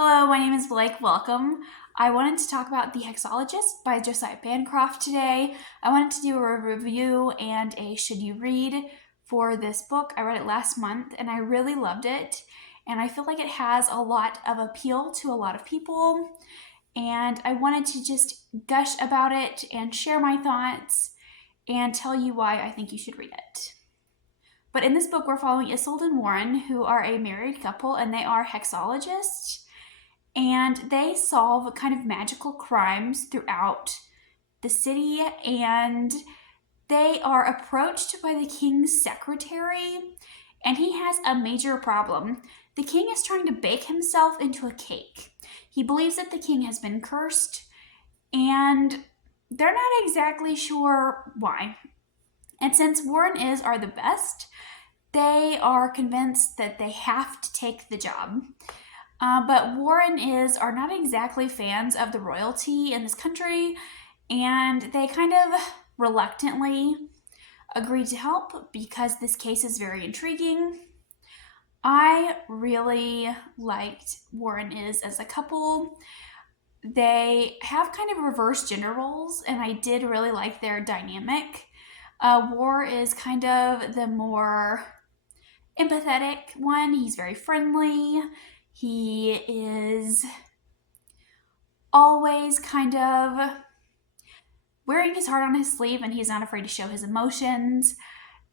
Hello, my name is Blake. Welcome. I wanted to talk about The Hexologists by Josiah Bancroft today. I wanted to do a review and a should you read for this book. I read it last month and I really loved it. And I feel like it has a lot of appeal to a lot of people. And I wanted to just gush about it and share my thoughts and tell you why I think you should read it. But in this book, we're following Isolde and Warren, who are a married couple, and they are hexologists. And they solve kind of magical crimes throughout the city, and they are approached by the king's secretary, and he has a major problem. The king is trying to bake himself into a cake. He believes that the king has been cursed, and they're not exactly sure why. And since Warren are the best, they are convinced that they have to take the job. But Warren are not exactly fans of the royalty in this country, and they kind of reluctantly agree to help because this case is very intriguing. I really liked Warren as a couple. They have kind of reverse gender roles, and I did really like their dynamic. War is kind of the more empathetic one. He's very friendly. He is always kind of wearing his heart on his sleeve, and he's not afraid to show his emotions.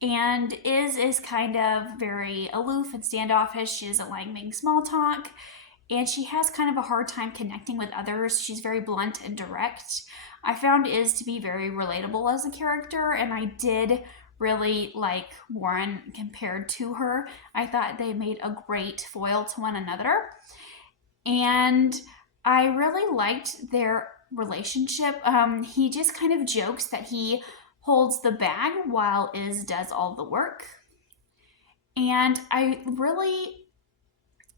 And is kind of very aloof and standoffish. She doesn't like making small talk, and she has kind of a hard time connecting with others. She's very blunt and direct. I found Is to be very relatable as a character, and I did really like Warren compared to her. I thought they made a great foil to one another, and I really liked their relationship. He just kind of jokes that he holds the bag while Is does all the work, and I really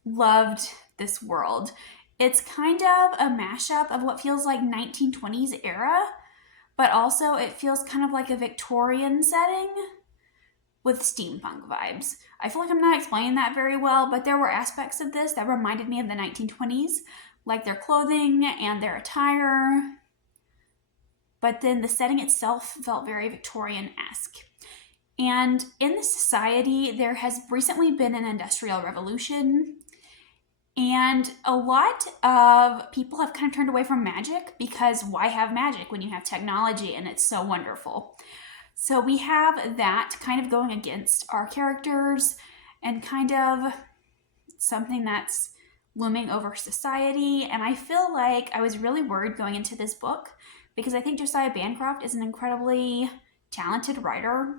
loved this world. It's kind of a mashup of what feels like 1920s era, but also it feels kind of like a Victorian setting with steampunk vibes. I feel like I'm not explaining that very well, but there were aspects of this that reminded me of the 1920s, like their clothing and their attire. But then the setting itself felt very Victorian-esque. And in the society, there has recently been an industrial revolution, and a lot of people have kind of turned away from magic because why have magic when you have technology and it's so wonderful? So we have that kind of going against our characters and kind of something that's looming over society. And I feel like I was really worried going into this book because I think Josiah Bancroft is an incredibly talented writer.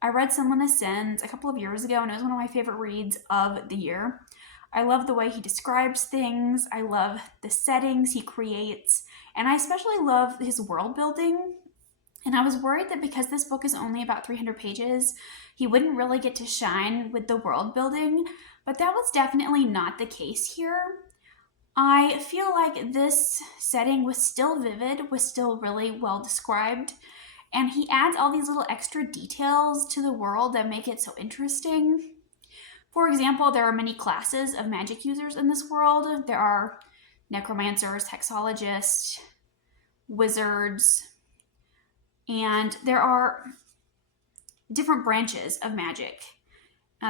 I read Sunless Sins a couple of years ago, and it was one of my favorite reads of the year. I love the way he describes things. I love the settings he creates. And I especially love his world building. And I was worried that because this book is only about 300 pages, he wouldn't really get to shine with the world building. But that was definitely not the case here. I feel like this setting was still vivid, was still really well described. And he adds all these little extra details to the world that make it so interesting. For example, there are many classes of magic users in this world. There are necromancers, hexologists, wizards, and there are different branches of magic.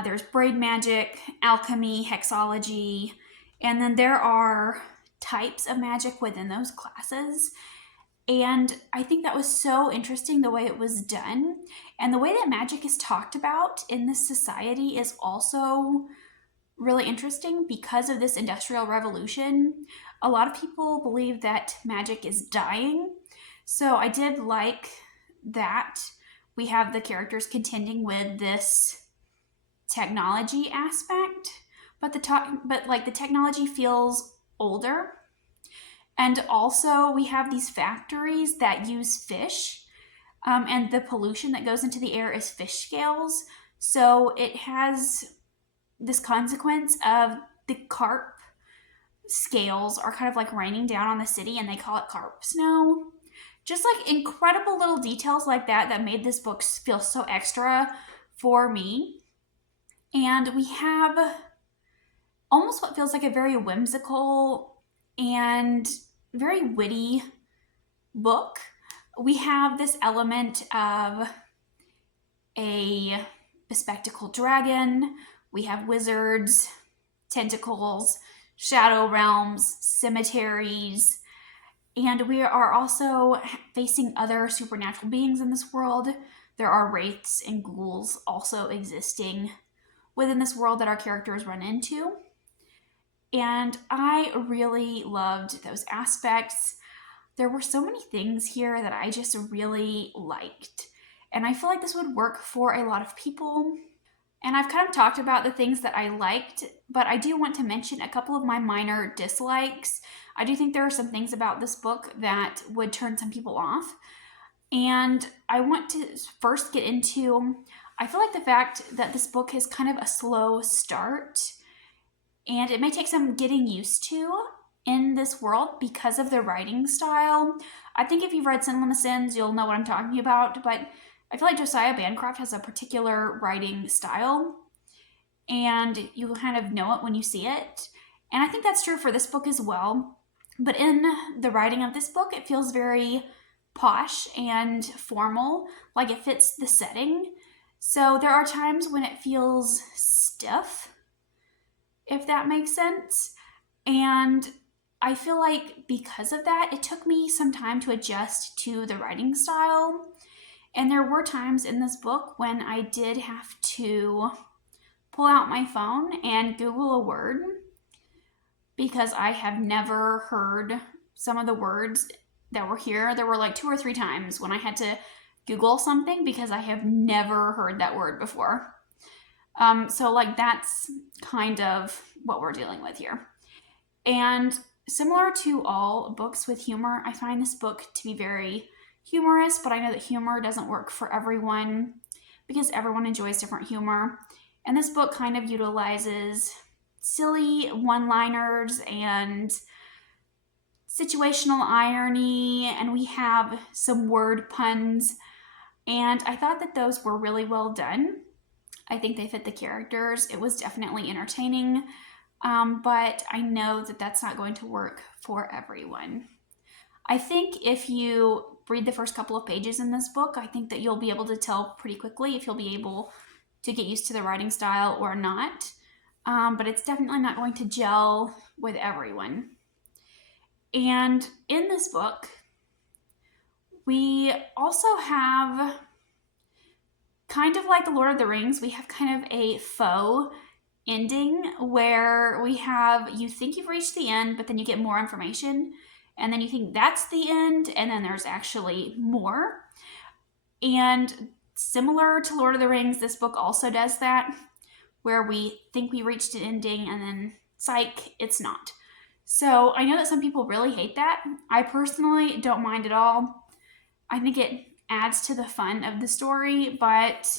There's braid magic, alchemy, hexology, and then there are types of magic within those classes. And I think that was so interesting the way it was done. And the way that magic is talked about in this society is also really interesting because of this industrial revolution. A lot of people believe that magic is dying. So I did like that we have the characters contending with this technology aspect, but the technology feels older. And also we have these factories that use fish, and the pollution that goes into the air is fish scales. So it has this consequence of the carp scales are kind of like raining down on the city, and they call it carp snow. Just like incredible little details like that made this book feel so extra for me. And we have almost what feels like a very whimsical and very witty book. We have this element of a bespectacled dragon, we have wizards, tentacles, shadow realms, cemeteries, and we are also facing other supernatural beings in this world. There are wraiths and ghouls also existing within this world that our characters run into. And I really loved those aspects. There were so many things here that I just really liked. And I feel like this would work for a lot of people. And I've kind of talked about the things that I liked, but I do want to mention a couple of my minor dislikes. I do think there are some things about this book that would turn some people off. And I want to first get into, I feel like the fact that this book is kind of a slow start, and it may take some getting used to in this world because of the writing style. I think if you've read Cinema Sins, you'll know what I'm talking about, but I feel like Josiah Bancroft has a particular writing style, and you kind of know it when you see it. And I think that's true for this book as well. But in the writing of this book, it feels very posh and formal, like it fits the setting. So there are times when it feels stiff, if that makes sense. And I feel like because of that, it took me some time to adjust to the writing style. And there were times in this book when I did have to pull out my phone and Google a word because I have never heard some of the words that were here. There were like 2 or 3 times when I had to Google something because I have never heard that word before. So like that's kind of what we're dealing with here. And similar to all books with humor, I find this book to be very humorous, but I know that humor doesn't work for everyone because everyone enjoys different humor. And this book kind of utilizes silly one-liners and situational irony, and we have some word puns. And I thought that those were really well done. I think they fit the characters. It was definitely entertaining, but I know that that's not going to work for everyone. I think if you read the first couple of pages in this book, I think that you'll be able to tell pretty quickly if you'll be able to get used to the writing style or not. But it's definitely not going to gel with everyone. And in this book, we also have, kind of like The Lord of the Rings, we have kind of a faux ending where we have, you think you've reached the end, but then you get more information. And then you think that's the end, and then there's actually more. And similar to Lord of the Rings, this book also does that, where we think we reached an ending, and then psych, it's not. So I know that some people really hate that. I personally don't mind at all. I think it adds to the fun of the story, but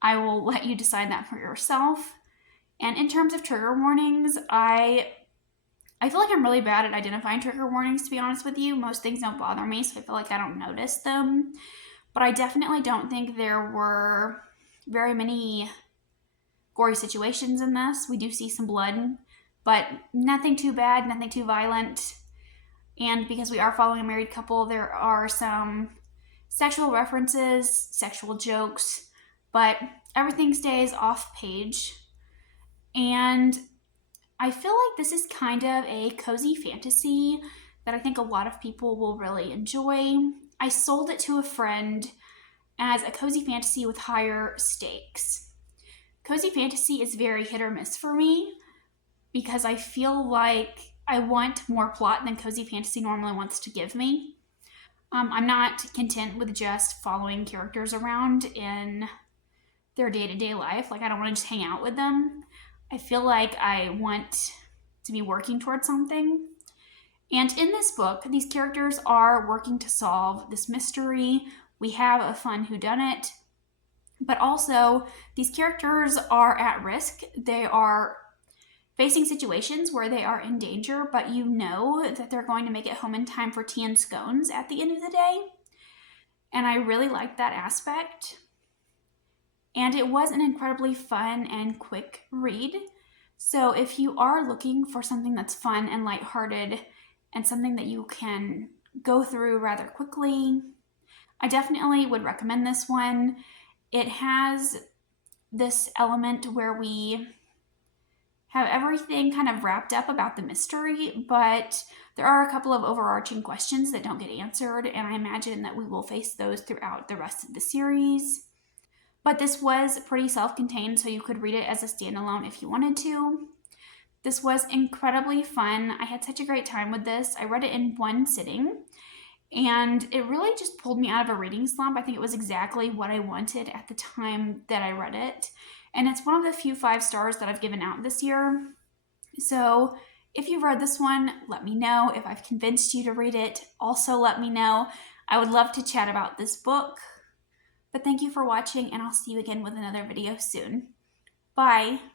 I will let you decide that for yourself. And in terms of trigger warnings, I feel like I'm really bad at identifying trigger warnings, to be honest with you. Most things don't bother me, so I feel like I don't notice them. But I definitely don't think there were very many gory situations in this. We do see some blood, but nothing too bad, nothing too violent. And because we are following a married couple, there are some sexual references, sexual jokes, but everything stays off page. And I feel like this is kind of a cozy fantasy that I think a lot of people will really enjoy. I sold it to a friend as a cozy fantasy with higher stakes. Cozy fantasy is very hit or miss for me because I feel like I want more plot than cozy fantasy normally wants to give me. I'm not content with just following characters around in their day-to-day life. Like, I don't want to just hang out with them. I feel like I want to be working towards something. And in this book, these characters are working to solve this mystery. We have a fun whodunit, but also these characters are at risk. They are facing situations where they are in danger, but you know that they're going to make it home in time for tea and scones at the end of the day. And I really liked that aspect. And it was an incredibly fun and quick read. So if you are looking for something that's fun and lighthearted and something that you can go through rather quickly, I definitely would recommend this one. It has this element where we have everything kind of wrapped up about the mystery, but there are a couple of overarching questions that don't get answered, and I imagine that we will face those throughout the rest of the series. But this was pretty self contained, so you could read it as a standalone if you wanted to. This was incredibly fun. I had such a great time with this. I read it in one sitting, and it really just pulled me out of a reading slump. I think it was exactly what I wanted at the time that I read it. And it's one of the few 5 stars that I've given out this year. So if you've read this one, let me know. If I've convinced you to read it, also let me know. I would love to chat about this book. But thank you for watching, and I'll see you again with another video soon. Bye.